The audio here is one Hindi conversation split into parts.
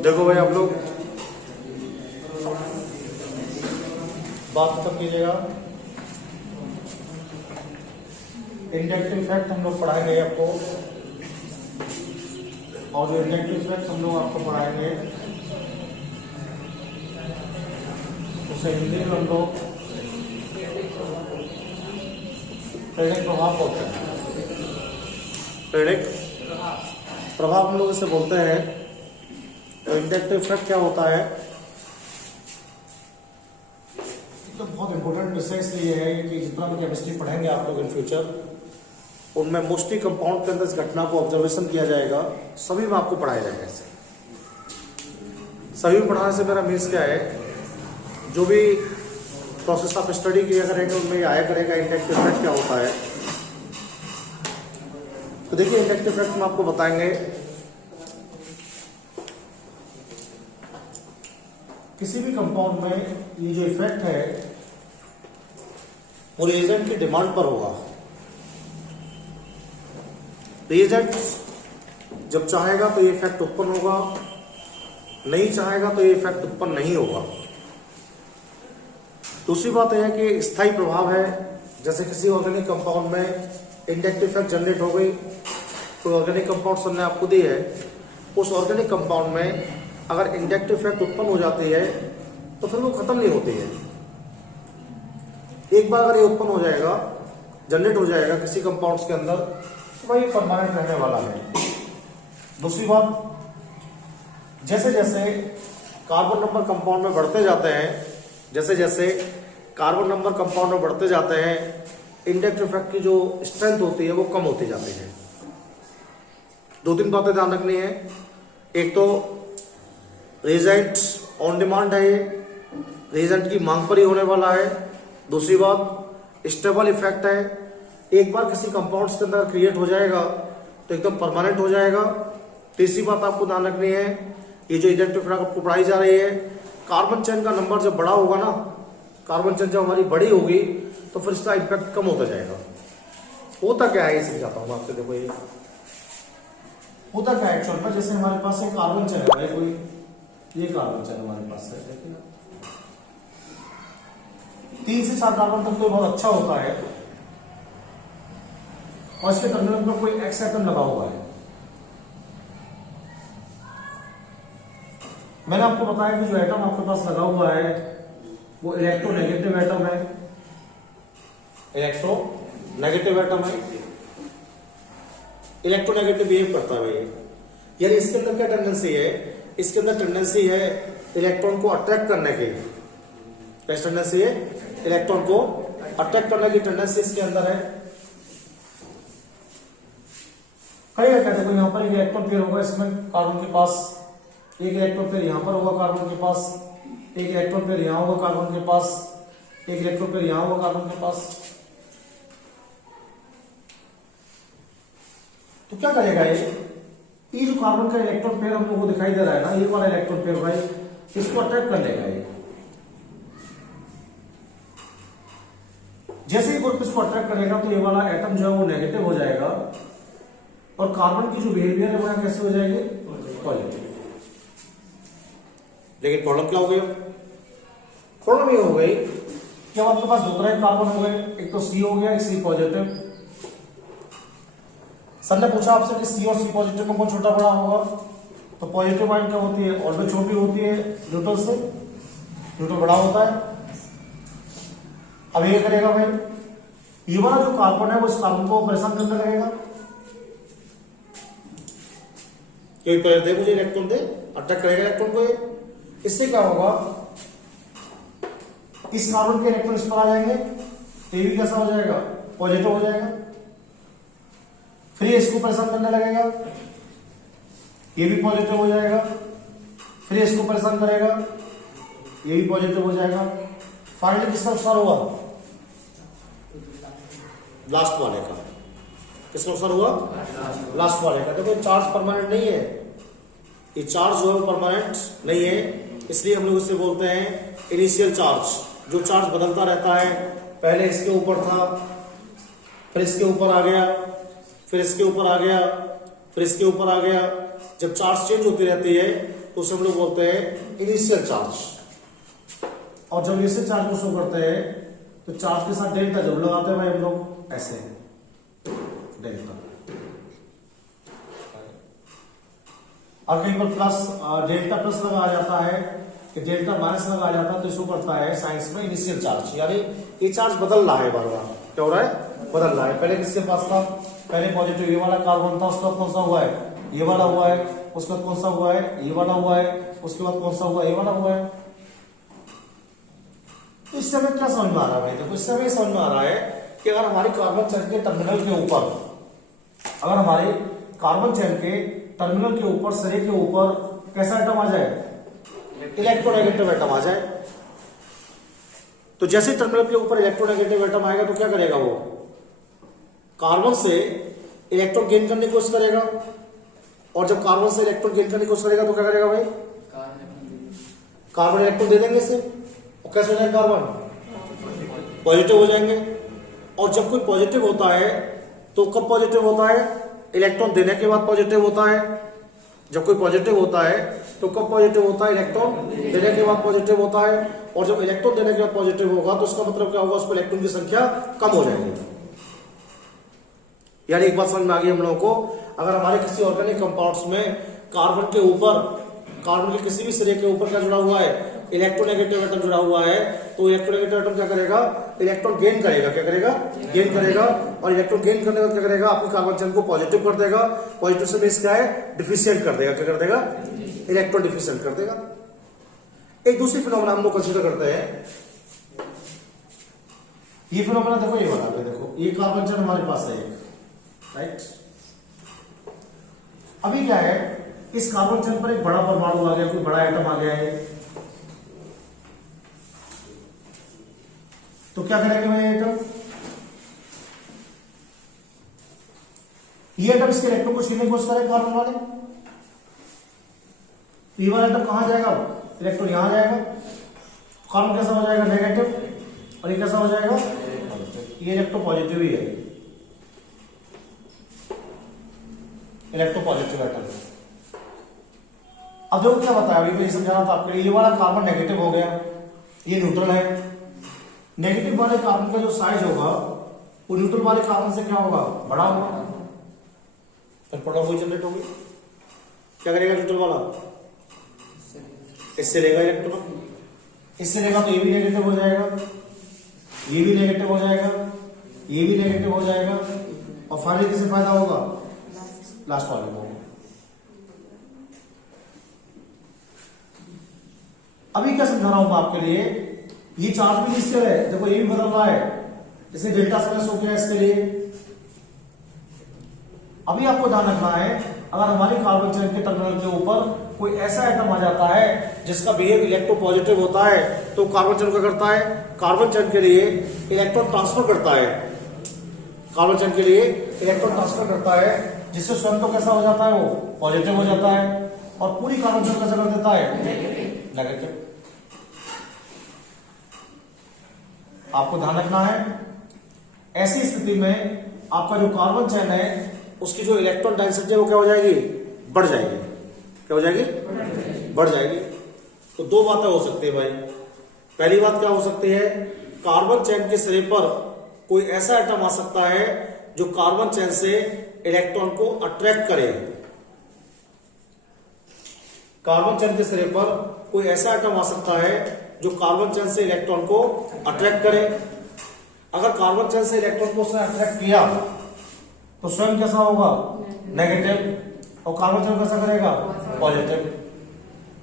देखो भाई, आप लोग बात तो कीजिएगा। इंडक्टिव फैक्ट हम लोग पढ़ाएंगे आपको, और जो इंडक्टिव फैक्ट हम लोग आपको पढ़ाएंगे उसे हिंदी में हम लोग प्रेरक प्रभाव बोलते हैं। प्रेरक प्रभाव हम लोग इसे बोलते हैं। तो इंडक्टिव फैक्ट क्या होता है, तो बहुत इंपॉर्टेंट विषय इसलिए है कि जितना भी केमिस्ट्री पढ़ेंगे आप लोग इन फ्यूचर, उनमें मोस्टली कंपाउंड के अंदर इस घटना को ऑब्जर्वेशन किया जाएगा, सभी में आपको पढ़ाया जाएगा। इसे सभी में पढ़ाने से मेरा मीन्स क्या है, जो भी प्रोसेस ऑफ स्टडी किया करेंगे उनमें आया करेगा इंडक्टिव फैक्ट क्या होता है। तो देखिए, इंडक्टिव फैक्ट में आपको बताएंगे किसी भी कंपाउंड में ये जो इफेक्ट है वो रिएजेंट की डिमांड पर होगा। रिएजेंट जब चाहेगा तो ये इफेक्ट उत्पन्न होगा, नहीं चाहेगा तो ये इफेक्ट उत्पन्न नहीं होगा। दूसरी बात यह है कि स्थायी प्रभाव है। जैसे किसी ऑर्गेनिक कंपाउंड में इंडक्टिव इफेक्ट जनरेट हो गई, कोई ऑर्गेनिक कंपाउंड हमने आपको दी है, उस ऑर्गेनिक कंपाउंड में अगर इंडक्टिव इफेक्ट उत्पन्न हो जाती है तो फिर वो खत्म नहीं होती है। एक बार अगर ये उत्पन्न हो जाएगा, जनरेट हो जाएगा किसी कंपाउंड्स के अंदर, तो भाई परमानेंट रहने वाला है। दूसरी बात, जैसे जैसे कार्बन नंबर कंपाउंड में बढ़ते जाते हैं, जैसे जैसे कार्बन नंबर कंपाउंड में बढ़ते जाते हैं, इंडक्टिव इफेक्ट की जो स्ट्रेंथ होती है वो कम होती जाती है। दो तीन बातें ध्यान रखनी है। एक तो रिएजेंट ऑन डिमांड है, ये रिएजेंट की मांग पर ही होने वाला है। दूसरी बात, स्टेबल इफेक्ट है, एक बार किसी कंपाउंड्स के अंदर क्रिएट हो जाएगा तो एकदम परमानेंट हो जाएगा। तीसरी बात आपको ध्यान रखनी है, ये जो इंडक्टिव इफेक्ट आपको पढ़ाई जा रही है, कार्बन चेन का नंबर जब बड़ा होगा ना, कार्बन चेन जब हमारी बड़ी होगी तो फिर इसका इम्पैक्ट कम होता जाएगा। होता क्या है ये समझाता हूँ आपको। देखो, ये होता क्या है एक्चुअल में, जैसे हमारे पास एक कार्बन चेन है, कोई ये कार्बन चेन हमारे पास है, देखिए 3 से 7 कार्बन तक तो बहुत अच्छा होता है, और इसके टर्मिनल पर कोई एक्स एटम लगा हुआ है। मैंने आपको बताया कि जो एटम आपके पास लगा हुआ है वो इलेक्ट्रोनेगेटिव एटम है, इलेक्ट्रोनेगेटिव एटम है। इलेक्ट्रोनेगेटिव बिहेव करता है भाई, यानी इसके अंदर क्या टेंडेंसी है, इसके अंदर टेंडेंसी है इलेक्ट्रॉन को अट्रैक्ट करने की। क्या टेंडेंसी है? इलेक्ट्रॉन को अट्रैक्ट करने की टेंडेंसी इसके अंदर है। कई कहते हैं यहां पर एक इलेक्ट्रॉन पेयर होगा, इसमें कार्बन के पास एक इलेक्ट्रॉन पेयर यहां पर होगा, कार्बन के पास एक इलेक्ट्रॉन पेयर यहां होगा, कार्बन के पास एक इलेक्ट्रॉन पेयर यहां होगा, कार्बन के पास। तो क्या करेगा ये जो कार्बन का इलेक्ट्रॉन पेयर हम लोगों को दिखाई दे रहा है ना, ये वाला इलेक्ट्रॉन पेयर भाई इसको अट्रैक्ट कर लेगा ये। जैसे ही ग्रुप इसको अट्रैक्ट करेगा तो ये वाला एटम जो है वो नेगेटिव हो जाएगा, और कार्बन की जो बिहेवियर है वो कैसे हो जाएगी? पॉजिटिव। लेकिन प्रॉब्लम क्या हो गई? प्रॉब्लम ये हो गई कि अब आपके पास 2 तरह के कार्बन हो गए, एक तो सी हो गया, एक सी पॉजिटिव। सर ने पूछा आपसे कि सी और सी पॉजिटिव में कौन छोटा बड़ा होगा, तो पॉजिटिव आयन क्या होती है? ऑर्बिट छोटी होती है न्यूट्रल से, न्यूट्रल बड़ा होता है। अब ये करेगा भाई, ये वाला जो कार्बन है वो इस कार्बन को परेशान करने लगेगा, कोई पेयर दे मुझे, इलेक्ट्रॉन दे, अट्रैक्ट करेगा इलेक्ट्रॉन को। इससे क्या होगा, इस कार्बन के इलेक्ट्रॉन इस पर आ जाएंगे ये भी कैसा हो जाएगा, पॉजिटिव हो जाएगा। फिर इसको परेशान करने लगेगा, ये भी पॉजिटिव हो जाएगा। फिर इसको परेशान करेगा, ये भी पॉजिटिव हो जाएगा। फाइनली किसका नुकसान हुआ, लास्ट वाले का। किसका नुकसान हुआ, लास्ट वाले का। देखो चार्ज परमानेंट नहीं है, ये चार्ज जो है परमानेंट नहीं है, इसलिए हम लोग इसे बोलते हैं इनिशियल चार्ज। जो चार्ज बदलता रहता है, पहले इसके ऊपर था, फिर इसके ऊपर आ गया, फिर इसके ऊपर आ गया, फिर इसके ऊपर आ गया। जब चार्ज चेंज होती रहती है तो उसे हम लोग बोलते हैं इनिशियल चार्ज। और जब इनिशियल चार्ज को शो करते हैं तो चार्ज के साथ डेल्टा जब लगाते हैं भाई हम लोग ऐसे डेल्टा, और कहीं पर प्लस डेल्टा प्लस लगा आ जाता है कि डेल्टा माइनस लगा आ जाता है, तो शो करता है साइंस में इनिशियल चार्ज। यानी ये चार्ज बदल रहा है, बार बार क्या हो रहा है, बदल रहा है। पहले किसके पास था, पहले पॉजिटिव ये वाला कार्बन था, उसका कौन सा हुआ है, ये वाला हुआ है। उसका कौन सा हुआ है, ये वाला हुआ है। उसके बाद कौन सा हुआ, ये वाला हुआ है। इस समय क्या समझ में आ रहा है भाई, देखो इस समय समझ में आ रहा है कि अगर हमारी कार्बन चेन के टर्मिनल के ऊपर, अगर हमारे कार्बन चेन के टर्मिनल के ऊपर, सिरे के ऊपर कैसा एटम आ जाए, इलेक्ट्रोनेगेटिव एटम आ जाए, तो जैसे टर्मिनल के ऊपर इलेक्ट्रोनेगेटिव एटम आएगा तो क्या करेगा, वो कार्बन से इलेक्ट्रॉन गेन करने की कोशिश करेगा। और जब कार्बन से इलेक्ट्रॉन गेन करने की कोशिश करेगा तो क्या करेगा भाई, कार्बन इलेक्ट्रॉन दे देंगे इसे, और कैसे हो जाएगा, कार्बन पॉजिटिव हो जाएंगे। और जब कोई पॉजिटिव होता है तो कब पॉजिटिव होता है, इलेक्ट्रॉन देने के बाद पॉजिटिव होता है। जब कोई पॉजिटिव होता है तो कब पॉजिटिव होता है, इलेक्ट्रॉन देने के बाद पॉजिटिव होता है। और जब इलेक्ट्रॉन देने के बाद पॉजिटिव होगा तो उसका मतलब क्या होगा, उस पर इलेक्ट्रॉन की संख्या कम हो जाएगी। यानी एक बात समझ में आ गई हम लोगों को, अगर हमारे किसी ऑर्गेनिक कंपाउंड्स में कार्बन के ऊपर, कार्बन के किसी भी सिरे के ऊपर क्या जुड़ा हुआ है, इलेक्ट्रोनेगेटिव एटम जुड़ा हुआ है, तो इलेक्ट्रोनेगेटिव एटम क्या करेगा, इलेक्ट्रॉन गेन करेगा। क्या करेगा, गेन करेगा। और इलेक्ट्रॉन गेन करने के बाद क्या करेगा, आपकी कार्बन चेन को पॉजिटिव कर देगा। पॉजिटिव से मींस क्या है, डिफिशिएंट कर देगा। क्या कर देगा, इलेक्ट्रॉन डिफिशिएंट कर देगा। एक दूसरी फिनोमेना हम लोग कंसीडर करते हैं, ये फिनोमेना देखो, ये वाला देखो, ये कार्बन चेन हमारे पास है, राइट। अभी क्या है, इस कार्बन चेन पर एक बड़ा परमाणु आ गया, कोई बड़ा एटम आ गया है, तो क्या करेंगे भाई एटम, ये एटम इसके इलेक्ट्रॉन को छीनने की कोशिश करेगा कार्बन वाले। ये वाला एटम कहां जाएगा, इलेक्ट्रॉन यहां जाएगा, कार्बन कैसा हो जाएगा, नेगेटिव, और ये कैसा हो जाएगा, ये इलेक्ट्रो पॉजिटिव ही है, इलेक्ट्रो पॉजिटिव एटम। अब देखो क्या बताया, अभी मैं समझाना था आपके लिए, ये वाला कार्बन नेगेटिव हो गया, ये न्यूट्रल है। नेगेटिव वाले कार्बन का जो साइज होगा वो न्यूट्रल वाले कार्बन से क्या होगा, बड़ा होगा, फिर पोटेंशियल जनरेट होगी। क्या करेगा न्यूट्रल वाला, इससे लेगा इलेक्ट्रॉन, इससे लेगा तो ये भी नेगेटिव हो जाएगा, ये भी नेगेटिव हो जाएगा, ये भी नेगेटिव हो जाएगा, और फाइनली किसे फायदा होगा, लास्ट वाले को। अभी क्या समझा रहा हूं मैं आपके लिए, ये चार्ज भी इनिशियल है, देखो ये भी बदल रहा है, इसे डेल्टा समय हो गया इसके लिए। अभी आपको ध्यान रखना है, अगर हमारी कार्बन चेन के टर्मिनल के ऊपर कोई ऐसा एटम आ जाता है जिसका बिहेव इलेक्ट्रो पॉजिटिव होता है, तो कार्बन चेन क्या करता है, कार्बन चेन के लिए इलेक्ट्रॉन ट्रांसफर करता है, कार्बन चेन के लिए इलेक्ट्रॉन ट्रांसफर करता है, जिससे स्वयं तो कैसा हो जाता है, वो पॉजिटिव हो जाता है, और पूरी कार्बन चेन कैसा कर देता है, नेगेटिव। आपको ध्यान रखना है, ऐसी स्थिति में आपका जो कार्बन चेन है उसकी जो इलेक्ट्रॉन डेंसिटी है वो क्या हो जाएगी, बढ़ जाएगी। क्या हो जाएगी, बढ़ जाएगी। तो दो बातें हो सकती है भाई। पहली बात क्या हो सकती है, कार्बन चेन के सिरे पर कोई ऐसा एटम आ सकता है जो कार्बन चेन से इलेक्ट्रॉन को अट्रैक्ट करे। कार्बन चेन के सिरे पर कोई ऐसा एटम आ सकता है जो कार्बन चेन से इलेक्ट्रॉन को अट्रैक्ट करे। अगर कार्बन चेन से इलेक्ट्रॉन को उसने अट्रैक्ट किया तो स्वयं कैसा होगा, नेगेटिव, और कार्बन चेन कैसा करेगा, पॉजिटिव।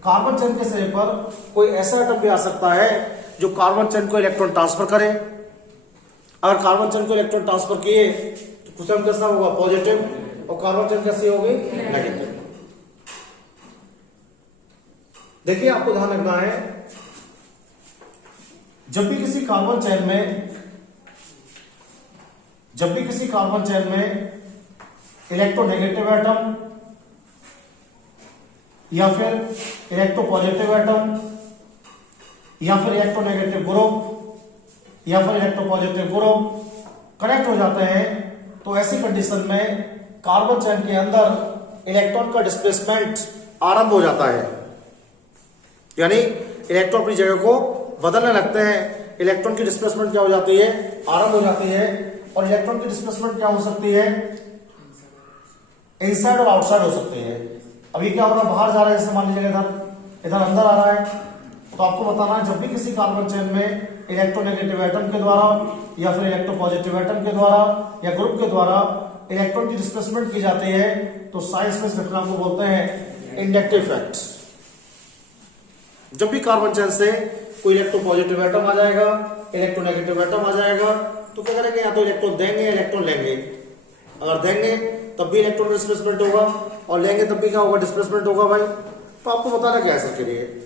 कार्बन चेन के सिरे पर कोई ऐसा एटम भी आ सकता है जो कार्बन चेन को इलेक्ट्रॉन ट्रांसफर करे। अगर कार्बन चेन को इलेक्ट्रॉन ट्रांसफर किए तो क्वेश्चन कैसा होगा, पॉजिटिव, और कार्बन चेन कैसी होगी, नेगेटिव। देखिए आपको ध्यान रखना है, जब भी किसी कार्बन चेन में इलेक्ट्रोनेगेटिव एटम या फिर इलेक्ट्रोपॉजिटिव एटम या फिर इलेक्ट्रोनेगेटिव ग्रुप या फिर इलेक्ट्रोपॉजिटिव ग्रुप कनेक्ट हो जाते हैं, तो ऐसी कंडीशन में कार्बन चेन के अंदर इलेक्ट्रॉन का डिस्प्लेसमेंट आरंभ हो जाता है, यानी इलेक्ट्रॉन अपनी जगह को बदलने लगते हैं। इलेक्ट्रॉन की डिस्प्लेसमेंट क्या हो जाती है, आरंभ हो जाती है। और इलेक्ट्रॉन की डिस्प्लेसमेंट क्या हो सकती है, इनसाइड और आउटसाइड हो सकती है। अभी क्या हो रहा है, बाहर जा रहा है, जैसे मान लीजिए इधर अंदर आ रहा है, तो आपको बताना है जब भी किसी कार्बन चेन में इलेक्ट्रोनेगेटिव एटम के द्वारा या फिर इलेक्ट्रोपॉजिटिव एटम के द्वारा या ग्रुप के द्वारा इलेक्ट्रॉन की डिस्प्लेसमेंट की जाती है, तो साइंस में इस घटना को बोलते हैं इंडक्टिव इफेक्ट। जब भी कार्बन चेन से कोई इलेक्ट्रोपॉजिटिव एटम आ जाएगा, इलेक्ट्रोनेगेटिव एटम आ जाएगा, तो क्या करेंगे, या तो इलेक्ट्रॉन देंगे या इलेक्ट्रॉन लेंगे। अगर देंगे तब भी इलेक्ट्रॉन डिस्प्लेसमेंट होगा और लेंगे तब भी क्या होगा, डिस्प्लेसमेंट होगा भाई। तो आपको बताना क्या है सर के लिए,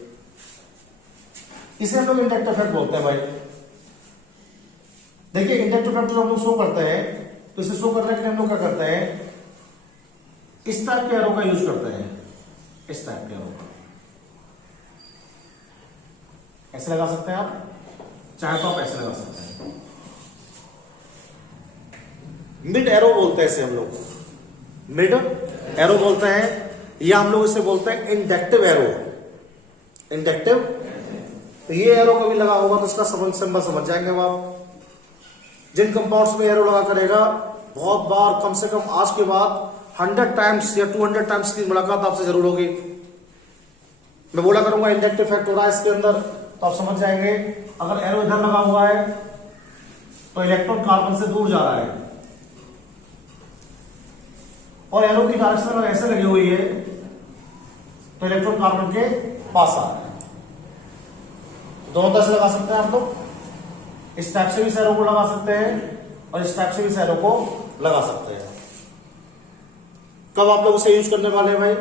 इसे हम लोग इंडक्टिव इफेक्ट बोलते हैं भाई। देखिए इंडक्टिव इफेक्ट जो हम लोग शो करते हैं, तो इसे शो करने के लिए हम लोग क्या करते हैं, इस टाइप के एरो का यूज करते हैं, इस टाइप के एरो का ऐसे लगा सकते हैं आप, चाहे तो आप ऐसे लगा सकते हैं। मिड एरो बोलते हैं इसे हम लोग, मिड एरो बोलते हैं, या हम लोग इसे बोलते हैं इंडक्टिव एरो। इंडक्टिव, तो ये एरो कभी लगा होगा तो इसका सिंबल समझ जाएंगे आप। जिन कंपाउंड्स में एरो लगा करेगा, बहुत बार, कम से कम आज के बाद 100 टाइम्स या 200 टाइम्स की मुलाकात आपसे जरूर होगी। मैं बोला करूंगा इंडक्टिव इफेक्ट हो रहा है इसके अंदर, तो आप समझ जाएंगे। अगर एरो इधर लगा हुआ है तो इलेक्ट्रॉन कार्बन से दूर जा रहा है, और एरो की डायरेक्शन अगर ऐसे लगी हुई है तो इलेक्ट्रॉन कार्बन के पास आ रहा है। दोनों तरह से लगा सकते हैं आप लोग, इस टाइप से भी एरो को लगा सकते हैं और इस टाइप से भी एरो को लगा सकते हैं। कब आप लोग उसे यूज करने वाले हैं भाई,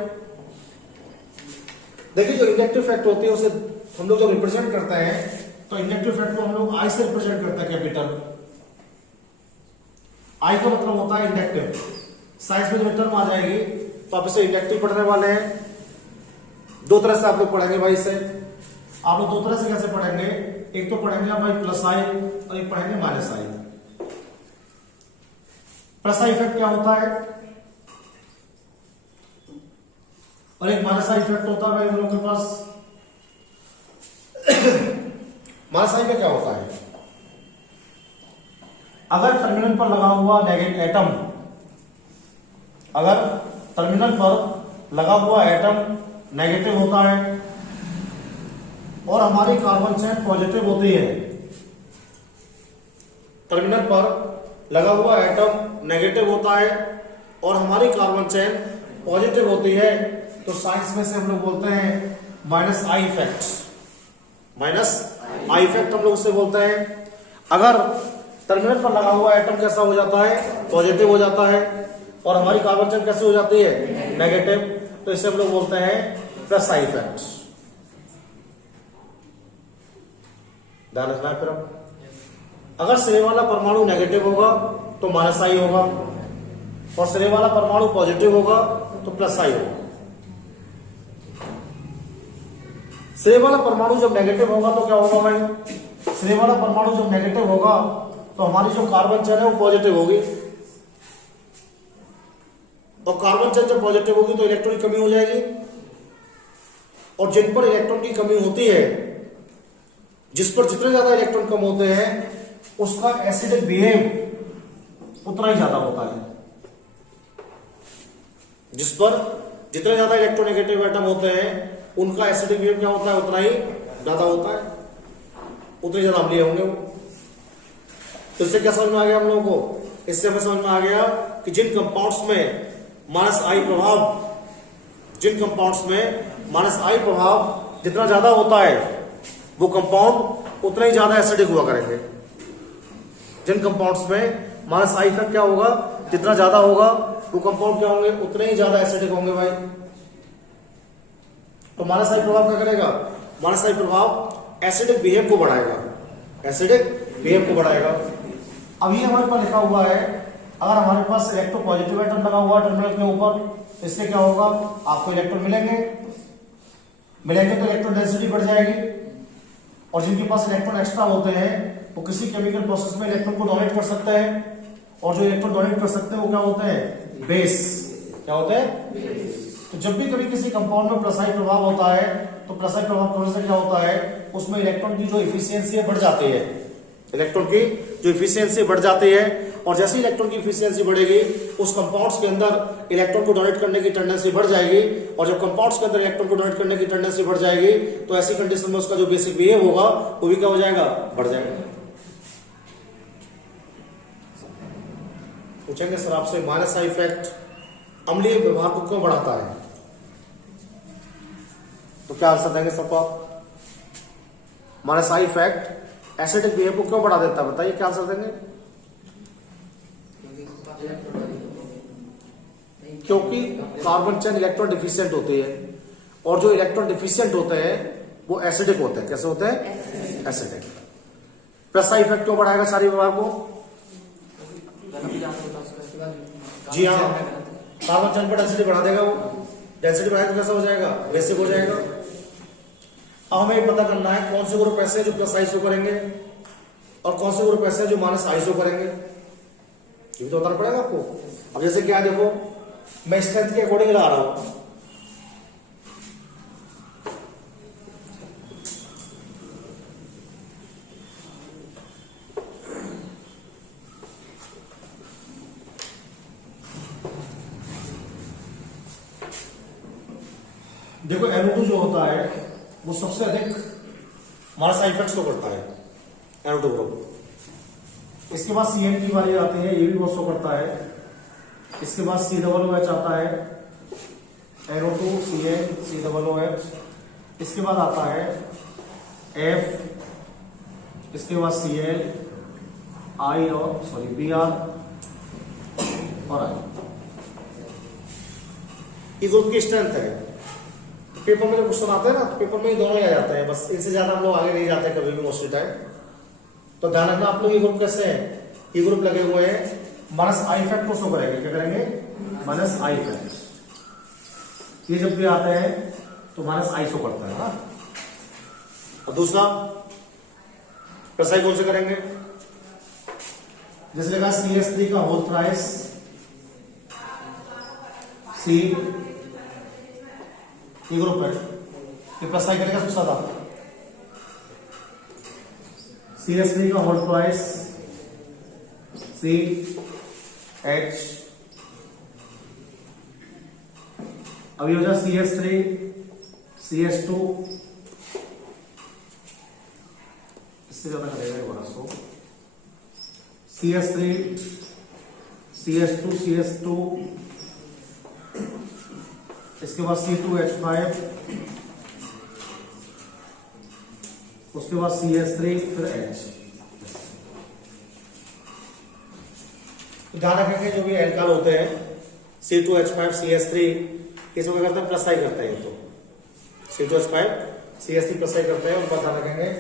देखिए जो इंडक्टिव इफेक्ट होती है उसे हम लोग जब रिप्रेजेंट करते हैं, तो इंडक्टिव इफेक्ट को हम लोग आई से रिप्रेजेंट करते हैं, कैपिटल आई का मतलब होता है इंडक्टिव। साइंस में जो टर्म आ जाएगी तो आप इसे इंडक्टिव पढ़ने वाले हैं। दो तरह से आप लोग पढ़ेंगे भाई इसे, आप लोग दो तरह से कैसे पढ़ेंगे, एक तो पढ़ेंगे आप भाई प्लस आई और एक पढ़ेंगे minus I. Plus I effect क्या होता है और एक माइनस आई इफेक्ट होता है भाई हम लोग के पास। माइनस आई में क्या होता है, अगर टर्मिनल पर लगा हुआ नेगेटिव एटम, अगर टर्मिनल पर लगा हुआ एटम नेगेटिव होता है और हमारी कार्बन चेन पॉजिटिव होती है, टर्मिनल पर लगा हुआ एटम नेगेटिव होता है और हमारी कार्बन चेन पॉजिटिव होती है, तो साइंस में से हम लोग बोलते हैं minus I effect. Minus I effect हम लोग उसे बोलते हैं। अगर टर्मिनल पर लगा हुआ एटम कैसा हो जाता है, पॉजिटिव हो जाता है, और हमारी कार्बन चेन कैसे हो जाती है, नेगेटिव, तो इसे हम लोग बोलते हैं प्लस आई इफेक्ट। ध्यान रखना है। फिर अगर सिरे वाला परमाणु नेगेटिव होगा तो माइनस आई होगा, और सिरे वाला परमाणु पॉजिटिव होगा तो प्लस आई होगा। सिरे वाला परमाणु जब नेगेटिव होगा तो क्या होगा भाई, सिरे वाला परमाणु जब नेगेटिव होगा तो हमारी जो कार्बन चेन है वो पॉजिटिव होगी, और कार्बन चेन जब पॉजिटिव होगी तो इलेक्ट्रॉन की कमी हो जाएगी, और जिन पर इलेक्ट्रॉन की कमी होती है, जिस पर जितने ज्यादा इलेक्ट्रॉन कम होते हैं उसका एसिडिक बिहेव उतना ही ज्यादा होता है। जिस पर जितने ज्यादा इलेक्ट्रोनेगेटिव एटम होते हैं उनका एसिडिक बिहेव क्या होता है, उतना ही ज्यादा होता है, उतने ज्यादा अम्लीय होंगे वो। तो इससे क्या समझ में आ गया हम लोगों को, इससे हमें समझ में आ गया कि जिन कंपाउंड्स में माइनस आई प्रभाव, जिन कंपाउंड्स में माइनस आई प्रभाव जितना ज्यादा होता है वो कंपाउंड उतना ही ज्यादा एसिडिक हुआ करेंगे। जिन कंपाउंड्स में माइनस आई इफेक्ट क्या होगा, जितना ज्यादा होगा वो कंपाउंड क्या होंगे, उतने ही ज्यादा एसिडिक होंगे भाई। तो माइनस आई प्रभाव क्या करेगा, माइनस आई प्रभाव एसिडिक बिहेव को बढ़ाएगा, एसिडिक बिहेव को बढ़ाएगा। अब ये हमारे पास लिखा हुआ है, अगर हमारे पास इलेक्ट्रो पॉजिटिव एटम लगा हुआ टर्मिनल के ऊपर, इससे क्या होगा, आपको इलेक्ट्रॉन मिलेंगे तो इलेक्ट्रॉन डेंसिटी बढ़ जाएगी, और जिनके पास इलेक्ट्रॉन एक्स्ट्रा होते हैं वो किसी केमिकल प्रोसेस में इलेक्ट्रॉन को डोनेट कर सकते हैं, और जो इलेक्ट्रॉन डोनेट कर सकते हैं वो क्या होते हैं, बेस। क्या होते हैं, तो जब भी कभी किसी कंपाउंड में प्लस आई प्रभाव होता है तो प्लस आई प्रभाव होने से क्या होता है, उसमें इलेक्ट्रॉन की जो इफिशियंसी है बढ़ जाती है, इलेक्ट्रॉन की जो इफिशियंसी बढ़ जाती है, और जैसे इलेक्ट्रॉन की इफिशियंसी बढ़ेगी उस कंपाउंड्स के अंदर इलेक्ट्रॉन को डोनेट करने की टेंडेंसी बढ़ जाएगी, और जब कंपाउंड्स के अंदर इलेक्ट्रॉन को डोनेट करने की टेंडेंसी बढ़ जाएगी तो ऐसी कंडीशन में उसका जो बेसिक बिहेव होगा वो भी क्या हो जाएगा, बढ़ जाएगा। पूछेंगे सर आपसे, माइनस आई इफेक्ट अम्लीय व्यवहार को क्यों बढ़ाता है, तो क्या आंसर देंगे सबको, minus I effect acidic behave को क्यों बढ़ा देता है, बताइए क्या आंसर देंगे। क्योंकि कार्बन चेन इलेक्ट्रॉन डिफिशिएंट होती है, और जो इलेक्ट्रॉन डिफिशिएंट होते हैं वो एसिडिक होते हैं। कैसे होते हैं, एसिडिक। प्लस आई इफेक्ट क्यों बढ़ाएगा सारी व्यवहार को, जी हाँ, कार्बन चेन पर डेंसिटी बढ़ा देगा, वो डेंसिटी बढ़ाएगा तो कैसा हो जाएगा, बेसिक हो जाएगा। अब हमें पता करना है कौन से ग्रुप ऐसे हैं जो प्लस आई शो करेंगे और कौन से ग्रुप ऐसे हैं जो माइनस आई शो करेंगे, ये भी तो बताना पड़ेगा आपको। अब जैसे क्या, देखो मैं स्ट्रेंथ के अकॉर्डिंग ला रहा हूं, देखो NO2 जो होता है वो सबसे अधिक माइनस आई इफेक्ट शो करता है, NO2 ग्रुप। इसके बाद CN की बारी आती है, ये भी बहुत शो करता है। इसके बाद COOH आता है, NO2 CN COOH। इसके बाद आता है F, इसके बाद Cl I और Br और I। ये ग्रुप की स्ट्रेंथ है। पेपर में जो क्वेश्चन आते हैं ना, तो पेपर में ये दोनों ही आ जाते हैं, बस इनसे ज्यादा हम लोग आगे नहीं जाते कभी भी मोस्टली टाइम। तो ध्यान रखना आप लोग, ये ग्रुप कैसे हैं, ये ग्रुप लगे हुए हैं माइनस आई इफेक्ट को शो करेंगे। क्या करेंगे, माइनस आई इफेक्ट। ये जब भी आते हैं तो माइनस आई शो करता है ना। और दूसरा प्लस आई कौन से करेंगे, जैसे लगा CH3 का होल थ्राइस C, ये ग्रुप है, ये प्लस आई करेगा सबसे ज्यादा। CH3 का होल थ्राइस CH, अभी हो जाए CH3 CH2, इससे ज्यादा करेगा बड़ा सो, CH3 CH2 CH2, इसके बाद C2H5, उसके बाद CH3 फिर H। ध्यान रखेंगे जो भी एल्काल होते हैं C2H5 CH3, इसमें क्या करते हैं, प्लस आई करते हैं। ये तो C2H5 CH3 प्लस आई करते हैं। उनका ध्यान रखेंगे,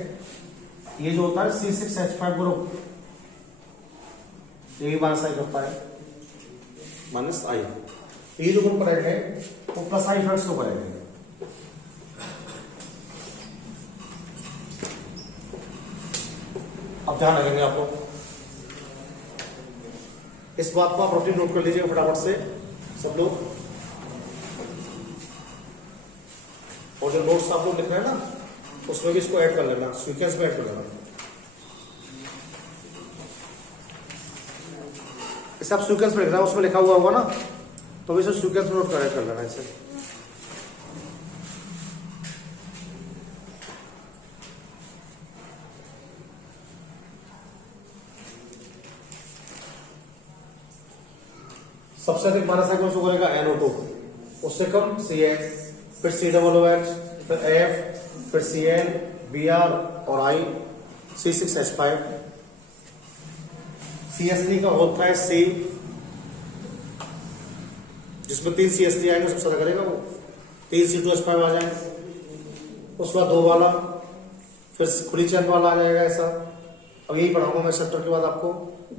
ये जो होता है C6H5 ग्रुप, ये भी माइनस आई करता है, माइनस आई। ये जो ग्रुप करेंगे वो प्लस आई इफेक्ट्स को करेंगे। अब ध्यान रखेंगे आप लोग इस बात को, आप रूटीन नोट कर लीजिएगा फटाफट से सब लोग। और जो नोट्स आप लोग लिख रहे हैं ना, उसमें भी इसको ऐड कर लेना, सीक्वेंस में ऐड कर लेना। इसे आप सीक्वेंस में लिख रहे हैं, उसमें लिखा हुआ होगा ना, तो भी इसे सीक्वेंस में नोट कर लेना इसे। सबसे अधिक माइनस आई कौन सा करेगा, NO2, उससे कम CH, फिर COOH, फिर F, फिर Cl, Br और I, C6H5। CH3 का होता है C, जिसमें 3 CH3 आएंगे, सबसे ज्यादा करेगा वो 3 C2H5 आ जाएंगे। उसके बाद 2 वाला, फिर खुली चैन वाला आ जाएगा ऐसा। अब यही पढ़ाऊंगा मैं सेक्टर के बाद आपको,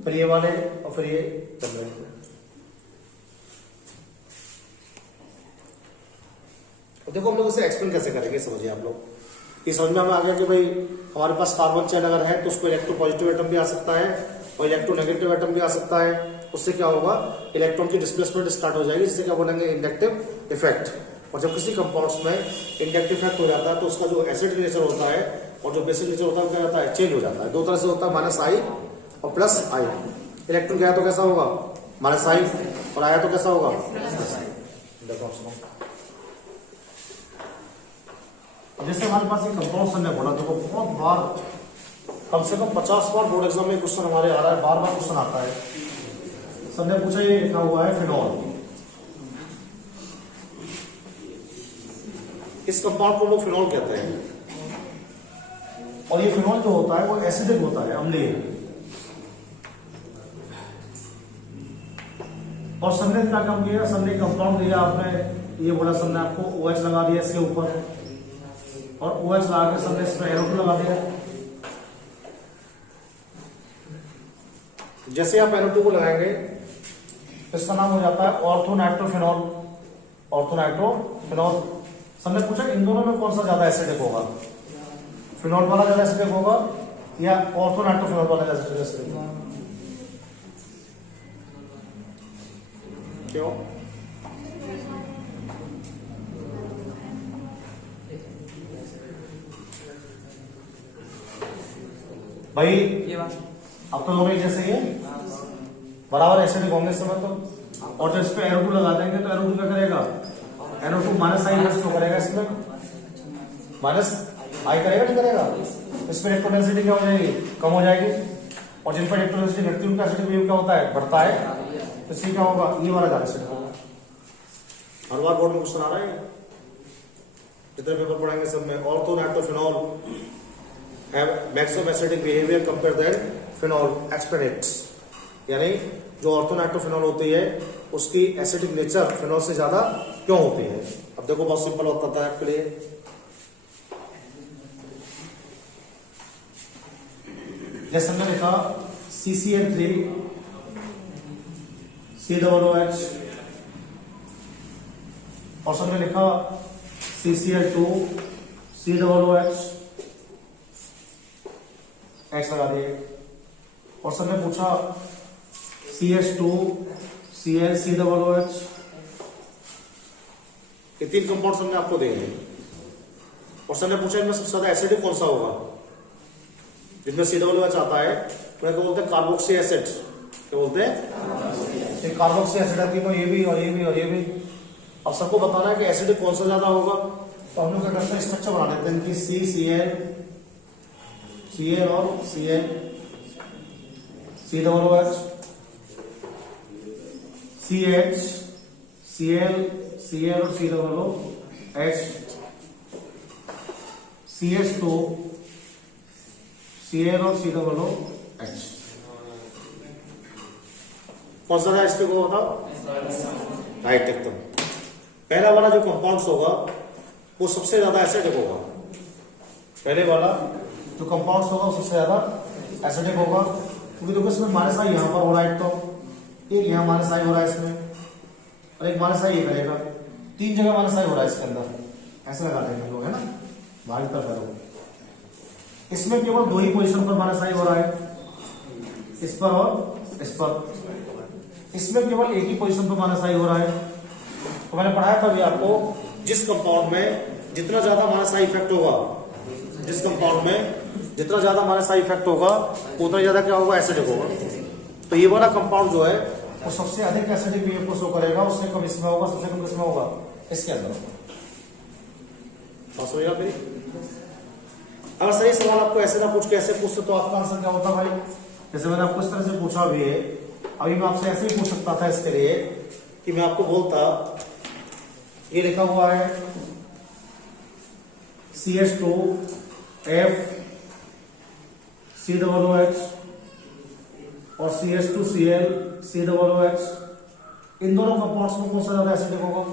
फिर ये वाले और फिर ये चल रहे हैं। देखो हम लोग इसे एक्सप्लेन कैसे करेंगे, समझिए आप लोग। ये समझ में हमें आ गया कि भाई हमारे पास कार्बन चैन अगर है तो उसको इलेक्ट्रोपॉजिटिव एटम भी आ सकता है और इलेक्ट्रोनेगेटिव एटम भी आ सकता है। उससे क्या होगा, इलेक्ट्रॉन की डिस्प्लेसमेंट स्टार्ट हो जाएगी, जिससे क्या बोलेंगे इंडक्टिव इफेक्ट। और जब किसी कंपाउंड्स में इंडक्टिव इफेक्ट हो जाता है तो उसका जो एसिड नेचर होता है और जो बेसिक नेचर होता है क्या होता है, चेंज हो जाता है। दो तरह से होता है, -I और +I। इलेक्ट्रॉन गया तो कैसा होगा, -I, और आया तो कैसा होगा, +I। जैसे हमारे पास एक कंपाउंड हमने बोला, देखो बहुत बार, कम से कम 50 बार बोर्ड एग्जाम में क्वेश्चन हमारे आ रहा है, बार बार क्वेश्चन आता है। सर ने पूछा, ये लिखा हुआ है फिनॉल, इस कंपाउंड को लोग फिनॉल कहते हैं। और ये फिनॉल जो होता है वो एसिडिक होता है, अम्लीय। और सर ने क्या काम किया, सर ने कंपाउंड दिया, आपने ये बोला, सर ने आपको OH लगा दिया इसके ऊपर, और OH लगा के सबने इसमें एरो लगा दिया। जैसे आप NO2 को लगाएंगे तो इसका नाम हो जाता है ऑर्थोनाइट्रोफिनॉल। ऑर्थोनाइट्रोफिनॉल। सबने पूछा इन दोनों में कौन सा ज्यादा एसिडिक होगा, फिनॉल वाला ज्यादा एसिडिक होगा या ऑर्थोनाइट्रोफिनॉल वाला ज्यादा एसिडिक होगा? क्यों? भाई अब तो दोनों जैसे ही है, बराबर एसिडिक होंगे इस समय तो। और जब इस पे NO2 लगा देंगे तो NO2 क्या करेगा, NO2 -I तो करेगा, इसमें -I करेगा, नहीं करेगा? इसमें इलेक्ट्रोनेगेटिविटी क्या हो जाएगी, कम हो जाएगी। और जिन पर इलेक्ट्रोनेगेटिविटी घटती है उनका एसिडिक वेव क्या होता है, बढ़ता है। तो इससे क्या होगा, ये वाला ज्यादा एसिडिक होगा। हर बार बोर्ड में क्वेश्चन आ रहा है, जितने पेपर पढ़ेंगे सब में। Orthonitrophenol have maximum acidic behavior compared than phenol exponents, यानी जो ऑर्थोनाइट्रोफिनॉल होती है उसकी एसिडिक नेचर फिनॉल से ज्यादा क्यों होती है। अब देखो बहुत सिंपल होता है आपके लिए। जैसे हमने लिखा CCl3 COOH, और हमने लिखा CCl2 COOH, X लगा दिए। और सर ने पूछा CH2 Cl COOH, ये 3 कंपाउंड हमने आपको दिए हैं। और सर ने पूछा इनमें सबसे ज्यादा एसिडिक कौन सा होगा, जिसमें COOH आता है उन्हें क्या बोलते हैं, कार्बोक्सी एसिड। क्या बोलते हैं, कार्बोक्सी एसिड है तीनों, ये भी और ये भी और ये भी। अब सबको बताना है कि एसिडिक कौन सा ज्यादा होगा, तो हम लोग क्या करते हैं, स्ट्रक्चर बना लेते हैं कि Cl और Cl COOH, CH Cl और COOH, CH2 Cl और COOH। कौन सा एसिडिक होगा बताओ, राइट एकदम। पहला वाला जो कंपाउंड्स होगा वो सबसे ज्यादा एसिडिक होगा। पहले वाला जो कंपाउंड्स होगा वो सबसे ज्यादा एसिडिक होगा, क्योंकि देखो इसमें -I यहाँ पर हो रहा है, तो एक यहाँ -I हो रहा है इसमें, और एक -I ये करेगा, 3 जगह -I हो रहा है इसके अंदर। ऐसे लगा देंगे लोग, है ना, बाहर की तरफ है। इसमें केवल 2 ही पोजीशन पर -I हो रहा है, इस पर और इस पर। इसमें केवल एक ही पोजीशन पर -I हो रहा है। तो मैंने पढ़ाया था अभी आपको, जिस कंपाउंड में जितना ज्यादा -I इफेक्ट होगा, जिस कंपाउंड में जितना ज्यादा -I इफेक्ट होगा उतना ज्यादा क्या होगा, एसिडिक होगा। तो ये वाला कंपाउंड जो है वो सबसे अधिक एसिडिक बिहेव को शो करेगा, उससे कम इसमें होगा, सबसे कम किसमें होगा, इसके अंदर। समझ मेरी? अगर सही सवाल आपको ऐसे ना पूछ के ऐसे पूछते तो आपका आंसर क्या होता भाई? जैसे मैंने आपको इस तरह से पूछा भी है, अभी मैं आपसे ऐसे ही पूछ सकता था इसके लिए कि मैं आपको बोलता, ये लिखा हुआ है CH2 F COOH, और CH2Cl COOH, इन दोनों कंपाउंड्स में कौन सा ज्यादा एसिडिक होगा?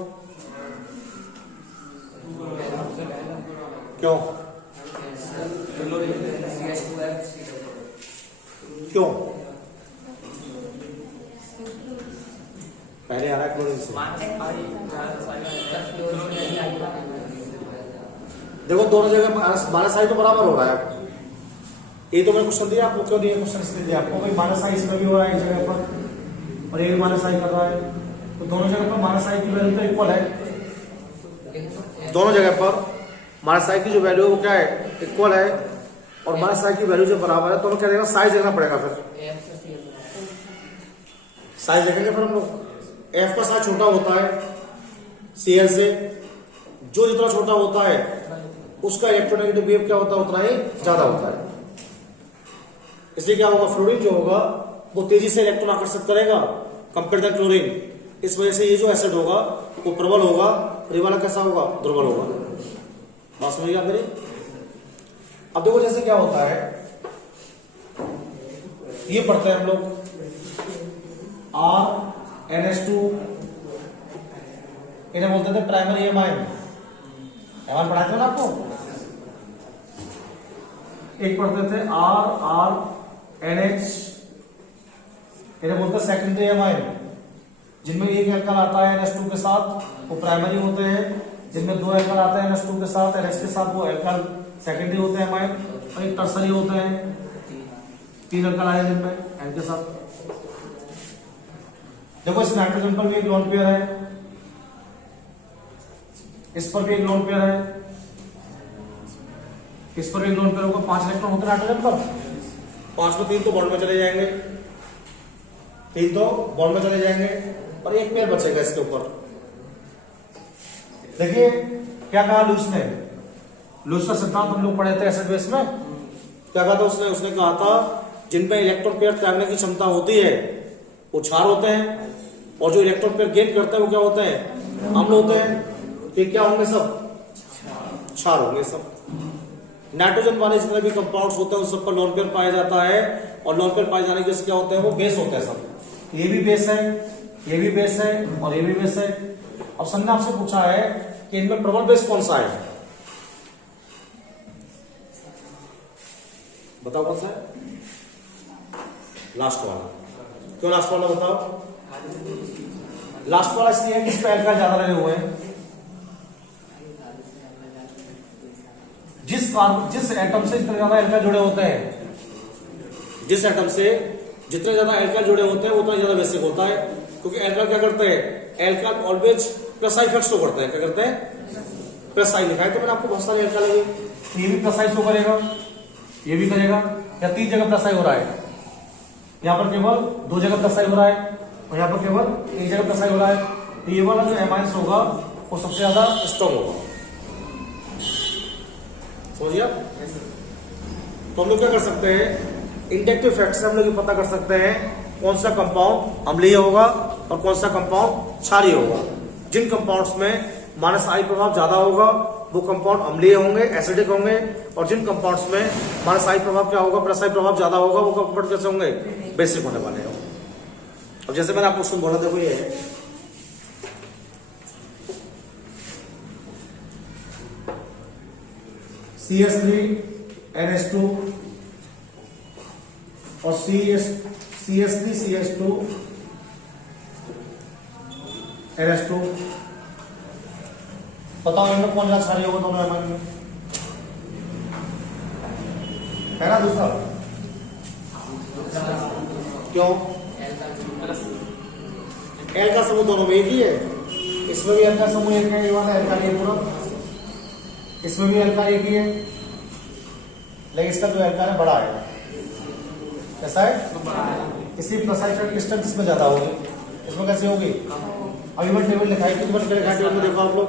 क्यों? क्यों? पहले आ रहा है क्लोरीन से। देखो दोनों जगह माइनस आई तो बराबर हो रहा है। ये तो मैंने क्वेश्चन दिया आपको, क्यों दिया क्वेश्चन इसलिए दिया आपको भाई माइनस आई इसमें भी हो रहा है एक जगह पर और ये भी माइनस आई कर रहा है, तो दोनों जगह पर माइनस आई की वैल्यू तो इक्वल है। दोनों जगह पर माइनस आई की जो वैल्यू है वो क्या है? इक्वल है। और माइनस आई की वैल्यू जब बराबर है तो हमें क्या देगा? साइज देखना पड़ेगा। फिर साइज देखेंगे फिर हम लोग। एफ का साइज छोटा होता है Cl से, जो जितना छोटा होता है उसका इलेक्ट्रोनेगेटिव बिहेव क्या होता है? उतना ही ज्यादा होता है। इसलिए क्या होगा? फ्लोरीन जो होगा वो तेजी से इलेक्ट्रॉन आकर्षित करेगा कंपेयर टू क्लोरीन। इस वजह से ये जो एसिड होगा वो प्रबल होगा और ये वाला कैसा होगा? दुर्बल होगा। बात समझिए मेरी। अब देखो जैसे क्या होता है, ये पढ़ते हैं हम लोग RNH2, इन्हें बोलते थे प्राइमरी एमाइन। एमाइन पढ़ाते हो ना आपको? एक पढ़ते थे RNH, इन्हें बोलते हैं सेकेंडरी एमाइन। जिनमें एक एल्काइल आता है NH2 के साथ वो प्राइमरी होते हैं, जिनमें दो एल्काइल आते हैं NH2 के साथ NH के साथ वो एल्काइल सेकेंडरी होते हैं एमाइन, और एक टर्सरी होते हैं, तीन एल्काइल आए जिनमें N के साथ। देखो इस नाइट्रोजन पर भी एक लोन पेयर है, इस पर भी एक लोन पेयर है, इस पर भी एक लोन पेयर होगा। 5 इलेक्ट्रॉन होते हैं नाइट्रोजन पर, 5 में 3 तो बॉन्ड में चले जाएंगे, 3 तो बॉन्ड में चले जाएंगे और एक पेयर बचेगा इसके ऊपर। देखिए क्या कहा लुईस ने, लुईस का सिद्धांत हम लोग पढ़े थे एसिड बेस में। क्या कहा था उसने कहा था जिनमें इलेक्ट्रॉन पेयर त्यागने की क्षमता होती है वो क्षार होते हैं, और जो इलेक्ट्रॉन पेयर गेन करते हैं वो क्या होते हैं? अम्ल होते हैं। फिर क्या होंगे? सब क्षार होंगे सब। नाइट्रोजन वाले जितने भी कंपाउंड्स होते हैं उन सब पर लोन पेयर पाया जाता है, और लोन पेयर पाए जाने के क्या होते हैं? वो बेस होते हैं सब। ये भी बेस है, ये भी बेस है और ये भी बेस है। अब सर ने आपसे पूछा है कि इनमें प्रबल बेस कौन सा है? बताओ कौन सा है? लास्ट वाला। क्यों लास्ट वाला बताओ? लास्ट वाला इसलिए है कि इस पे एल्काइल ज्यादा लगे हुए हैं। जिस एटम से जितने ज्यादा एल्काइल जुड़े होते हैं, जिस एटम से जितने ज्यादा एल्काइल जुड़े होते हैं उतना ज्यादा बेसिक होता है। क्योंकि एल्काइल क्या करते हैं? Alkyl always plus I effect show करते हैं। क्या करते हैं? प्लस आई लिखा है तो मैंने आपको बहुत सारे एल्काइल लगे, ये भी प्लस आई शो करेगा, ये भी करेगा। या 3 जगह प्लस आई हो रहा है, यहां पर केवल 2 जगह प्लस आई हो रहा है और यहां पर केवल 1 जगह प्लस आई हो रहा है। तो ये वाला जो एमाइंस होगा वो सबसे ज्यादा स्ट्रॉन्ग होगा। समझिए? तो हम लोग क्या कर सकते हैं? इंडक्टिव इफेक्ट से हम लोग ये पता कर सकते हैं कौन सा कंपाउंड अम्लीय होगा और कौन सा कंपाउंड क्षारीय होगा। जिन कंपाउंड्स में माइनस आई प्रभाव ज्यादा होगा वो कंपाउंड अम्लीय होंगे, एसिडिक होंगे, और जिन कंपाउंड्स में माइनस आई प्रभाव क्या होगा? प्लस आई प्रभाव ज्यादा होगा, वो कंपाउंड कैसे होंगे? बेसिक होने वाले हैं। अब जैसे मैंने आपको उसको बोला, देखो ये CH3NH2 और CH3CH2NH2। बताओ इनमें कौन सा क्षारीय होगा? दोनों एमाइन में है ना दूसरा। क्यों? एल का समूह दोनों में एक ही है। इसमें भी एल का समूह एक है, ये वाला एल का ये पूरा, इसमें भी एल का एक ही है, लेकिन इसका जो एल का है बड़ा है। कैसा है? इसी प्लस आई इफेक्ट स्ट्रेंथ इसमें ज्यादा होगी, इसमें कैसे होगी? अभी मैं टेबल लिखाई थी, टेबल में देखो आप लोग,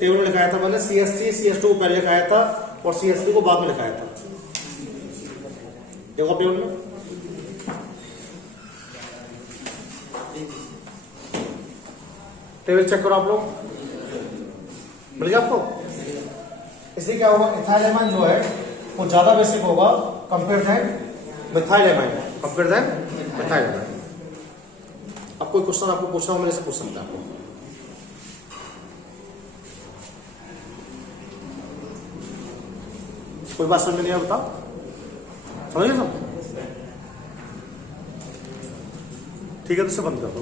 टेबल में लिखाया था मैंने CH3 CH2 को पहले लिखाया था और CH3 को बाद में लिखाया था। देखो टेबल में टेबल चेक करो आप लोग, मिल गया आपको? इसलिए क्या होगा? इथाइल एमाइन जो है वो ज्यादा बेसिक होगा compare than methylamine, compare than दिखाया जा रहा है। अब कोई क्वेश्चन आपको पूछना हो मेरे से पूछ सकते हैं आपको। कोई बात समझ में नहीं आया बताओ, समझ गए सब? ठीक है तो इसे बंद कर दो।